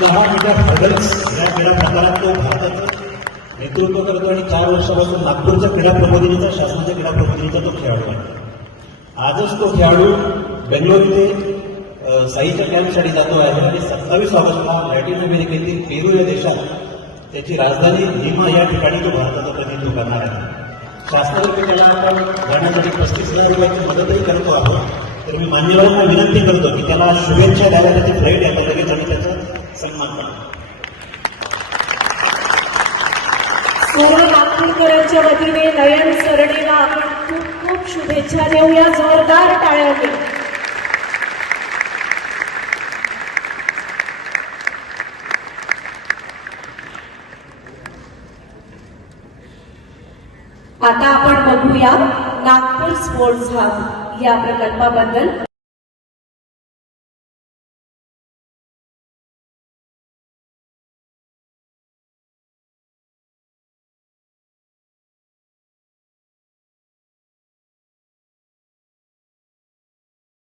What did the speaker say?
नागपूरच्या हर्डल्स या क्रीडा प्रकारात तो भारताचं नेतृत्व करतो आणि चार वर्षापासून नागपूरच्या क्रीडा प्रबोधिनीचा शासनाच्या क्रीडा प्रबोधिनीचा तो खेळाडू आहे. आजच तो खेळाडू बेंगलोर इथे साईच्या कॅम्पसाठी जातो आहे आणि सत्तावीस ऑगस्टला लॅटिन अमेरिकेतील पेरू या देशात त्याची राजधानी भीमा या ठिकाणी तो भारताचं प्रतिनिधित्व करणार आहे. शासनातर्फे त्याला आपण जाण्यासाठी पस्तीस हजार रुपयाची मदतही करतो आहोत तर मी मान्यवरांना विनंती करतो की त्याला शुभेच्छा द्यायला त्याची फ्लाईट आहे लगेच आणि त्याचं सन्मान करा सर्व नागपूरकरांच्या वतीने नयन सरणीला आपण खूप खूप शुभेच्छा देऊया. जोरदार टाळ्या आता आपण बघूया नागपूर स्पोर्ट्स हब या प्रकल्पाबद्दल.